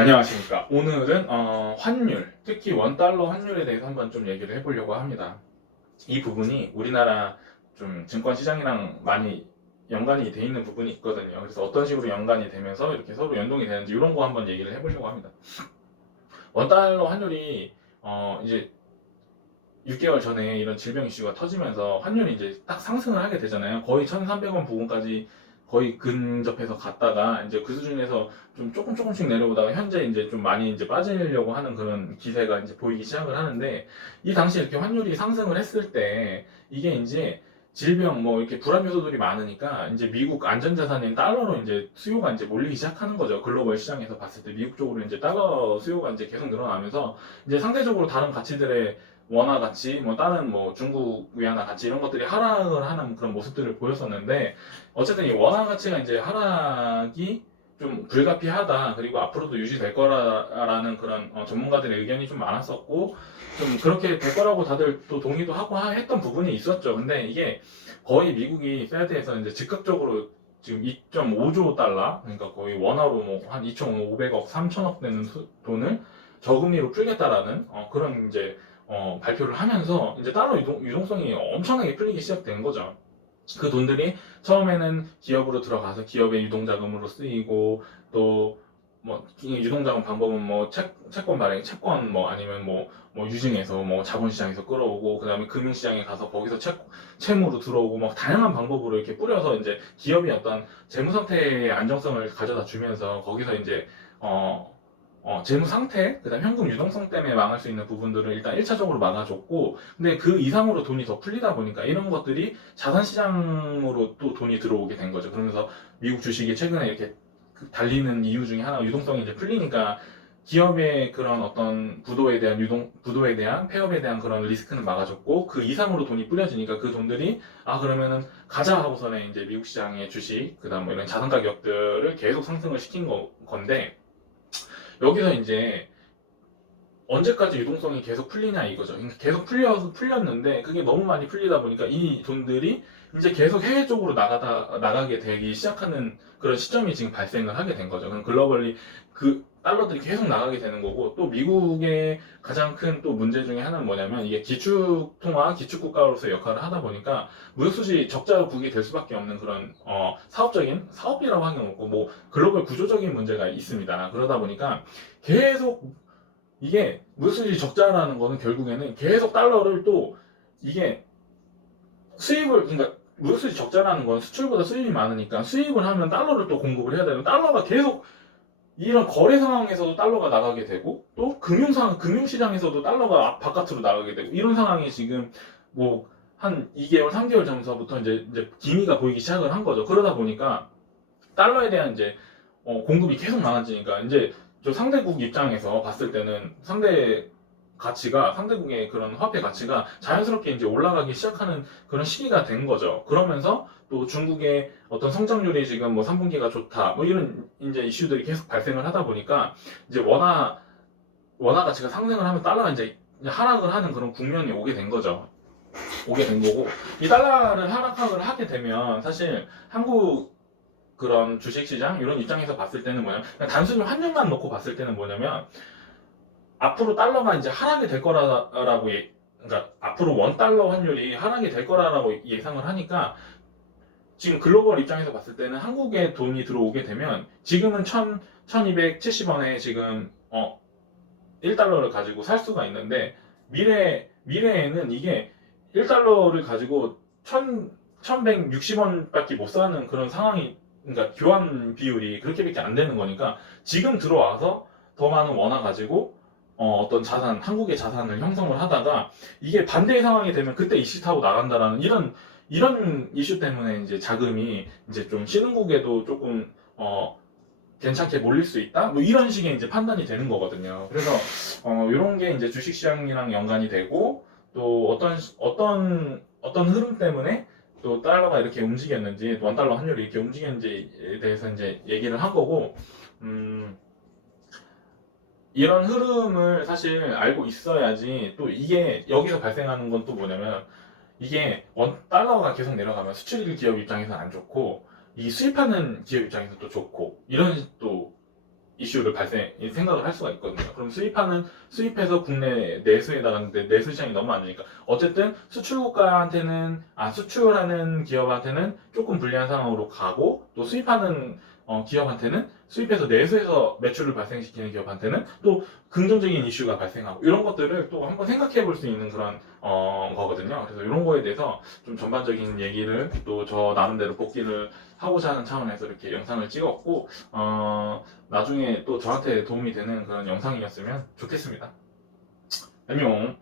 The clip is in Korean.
안녕하십니까. 오늘은 환율, 특히 원달러 환율에 대해서 한번 좀 얘기를 해보려고 합니다. 이 부분이 우리나라 좀 증권 시장이랑 많이 연관이 돼 있는 부분이 있거든요. 그래서 어떤 식으로 연관이 되면서 이렇게 서로 연동이 되는지 이런 거 한번 얘기를 해보려고 합니다. 원달러 환율이 이제 6개월 전에 이런 질병 이슈가 터지면서 환율이 이제 딱 상승을 하게 되잖아요. 거의 1,300원 부근까지 거의 근접해서 갔다가 이제 그 수준에서 좀 조금씩 내려오다가 현재 이제 좀 많이 이제 빠지려고 하는 그런 기세가 이제 보이기 시작을 하는데, 이 당시 이렇게 환율이 상승을 했을 때 이게 이제 질병 뭐 이렇게 불안 요소들이 많으니까 이제 미국 안전자산인 달러로 이제 수요가 이제 몰리기 시작하는 거죠. 글로벌 시장에서 봤을 때 미국 쪽으로 이제 달러 수요가 이제 계속 늘어나면서 이제 상대적으로 다른 가치들의 원화 가치, 뭐 다른 뭐 중국 위안화 가치 이런 것들이 하락을 하는 그런 모습들을 보였었는데, 어쨌든 이 원화 가치가 이제 하락이 좀 불가피하다, 그리고 앞으로도 유지될 거라는 그런 전문가들의 의견이 좀 많았었고, 좀 그렇게 될 거라고 다들 또 동의도 하고 했던 부분이 있었죠. 근데 이게 거의 미국이 페드에서 이제 즉각적으로 지금 2.5조 달러, 그러니까 거의 원화로 뭐 한 2,500억, 3천억 되는 돈을 저금리로 풀겠다라는 그런 이제 발표를 하면서 이제 달러 유동성이 엄청나게 풀리기 시작된 거죠. 그 돈들이 처음에는 기업으로 들어가서 기업의 유동자금으로 쓰이고, 또 뭐 유동자금 방법은 뭐 채권 발행, 채권 뭐 아니면 뭐 유증에서 뭐 자본시장에서 끌어오고, 그다음에 금융시장에 가서 거기서 채무로 들어오고, 막 다양한 방법으로 이렇게 뿌려서 이제 기업이 어떤 재무 상태의 안정성을 가져다 주면서 거기서 이제 어 재무 상태, 그다음 현금 유동성 때문에 망할 수 있는 부분들을 일단 1차적으로 막아줬고, 근데 그 이상으로 돈이 더 풀리다 보니까 이런 것들이 자산 시장으로 또 돈이 들어오게 된 거죠. 그러면서 미국 주식이 최근에 이렇게 달리는 이유 중에 하나가 유동성이 이제 풀리니까 기업의 그런 어떤 부도에 대한 폐업에 대한 그런 리스크는 막아줬고, 그 이상으로 돈이 뿌려지니까 그 돈들이 그러면은 가자 하고서는 이제 미국 시장의 주식, 그다음 뭐 이런 자산 가격들을 계속 상승을 시킨 건데, 여기서 이제 언제까지 유동성이 계속 풀리냐 이거죠. 그러니까 계속 풀렸는데 그게 너무 많이 풀리다 보니까 이 돈들이 이제 계속 해외 쪽으로 나가게 되기 시작하는 그런 시점이 지금 발생을 하게 된 거죠. 그럼 글로벌리 그 달러들이 계속 나가게 되는 거고, 또 미국의 가장 큰 또 문제 중에 하나는 뭐냐면, 이게 기축통화, 기축국가로서 역할을 하다 보니까 무역수지 적자국이 될 수밖에 없는 그런 사업적인 사업이라고 하긴 없고 뭐 글로벌 구조적인 문제가 있습니다. 그러다 보니까 계속 이게 무역수지 적자라는 거는 결국에는 계속 달러를 또 이게 수입을, 그러니까 무역수지 적자라는 건 수출보다 수입이 많으니까 수입을 하면 달러를 또 공급을 해야 되는, 달러가 계속 이런 거래 상황에서도 달러가 나가게 되고, 또 금융시장에서도 달러가 바깥으로 나가게 되고, 이런 상황이 지금 뭐 한 2개월, 3개월 전서부터 이제 기미가 보이기 시작을 한 거죠. 그러다 보니까 달러에 대한 이제 공급이 계속 많아지니까 이제 저 상대국 입장에서 봤을 때는 상대국의 그런 화폐 가치가 자연스럽게 이제 올라가기 시작하는 그런 시기가 된 거죠. 그러면서 또 중국의 어떤 성장률이 지금 뭐 3분기가 좋다, 뭐 이런 이제 이슈들이 계속 발생을 하다 보니까 이제 원화 가치가 상승을 하면 달러가 이제 하락을 하는 그런 국면이 오게 된 거죠. 오게 된 거고, 이 달러를 하락을 하게 되면 사실 한국 그런 주식시장 이런 입장에서 봤을 때는 뭐냐면, 그냥 단순히 환율만 놓고 봤을 때는 뭐냐면, 앞으로 달러가 이제 하락이 될 거라고 그러니까 앞으로 원 달러 환율이 하락이 될 거라고 예상을 하니까, 지금 글로벌 입장에서 봤을 때는 한국에 돈이 들어오게 되면 지금은 1270원에 지금 1달러를 가지고 살 수가 있는데, 미래에는 이게 1달러를 가지고 1160원밖에 못 사는 그런 상황이, 그러니까 교환 비율이 그렇게밖에 안 되는 거니까, 지금 들어와서 더 많은 원화 가지고 어떤 한국의 자산을 형성을 하다가 이게 반대의 상황이 되면 그때 이슈 타고 나간다라는 이런 이슈 때문에 이제 자금이 이제 좀 신흥국에도 조금 괜찮게 몰릴 수 있다? 뭐 이런 식의 이제 판단이 되는 거거든요. 그래서 이런 게 이제 주식시장이랑 연관이 되고, 또 어떤 흐름 때문에 또 달러가 이렇게 움직였는지, 원달러 환율이 이렇게 움직였는지에 대해서 이제 얘기를 한 거고, 음, 이런 흐름을 사실 알고 있어야지. 또 이게 여기서 발생하는 건 또 뭐냐면, 이게 원 달러가 계속 내려가면 수출 기업 입장에서는 안 좋고, 이 수입하는 기업 입장에서 또 좋고, 이런 또 이슈를 생각을 할 수가 있거든요. 그럼 수입해서 국내 내수에 나가는데 내수 시장이 너무 안 좋으니까 어쨌든 수출하는 기업한테는 조금 불리한 상황으로 가고 또 수입하는 기업한테는 수입해서 내수해서 매출을 발생시키는 기업한테는 또 긍정적인 이슈가 발생하고 이런 것들을 또 한번 생각해 볼 수 있는 그런 거거든요. 그래서 이런 거에 대해서 좀 전반적인 얘기를 또 저 나름대로 복기를 하고자 하는 차원에서 이렇게 영상을 찍었고 나중에 또 저한테 도움이 되는 그런 영상이었으면 좋겠습니다. 안녕.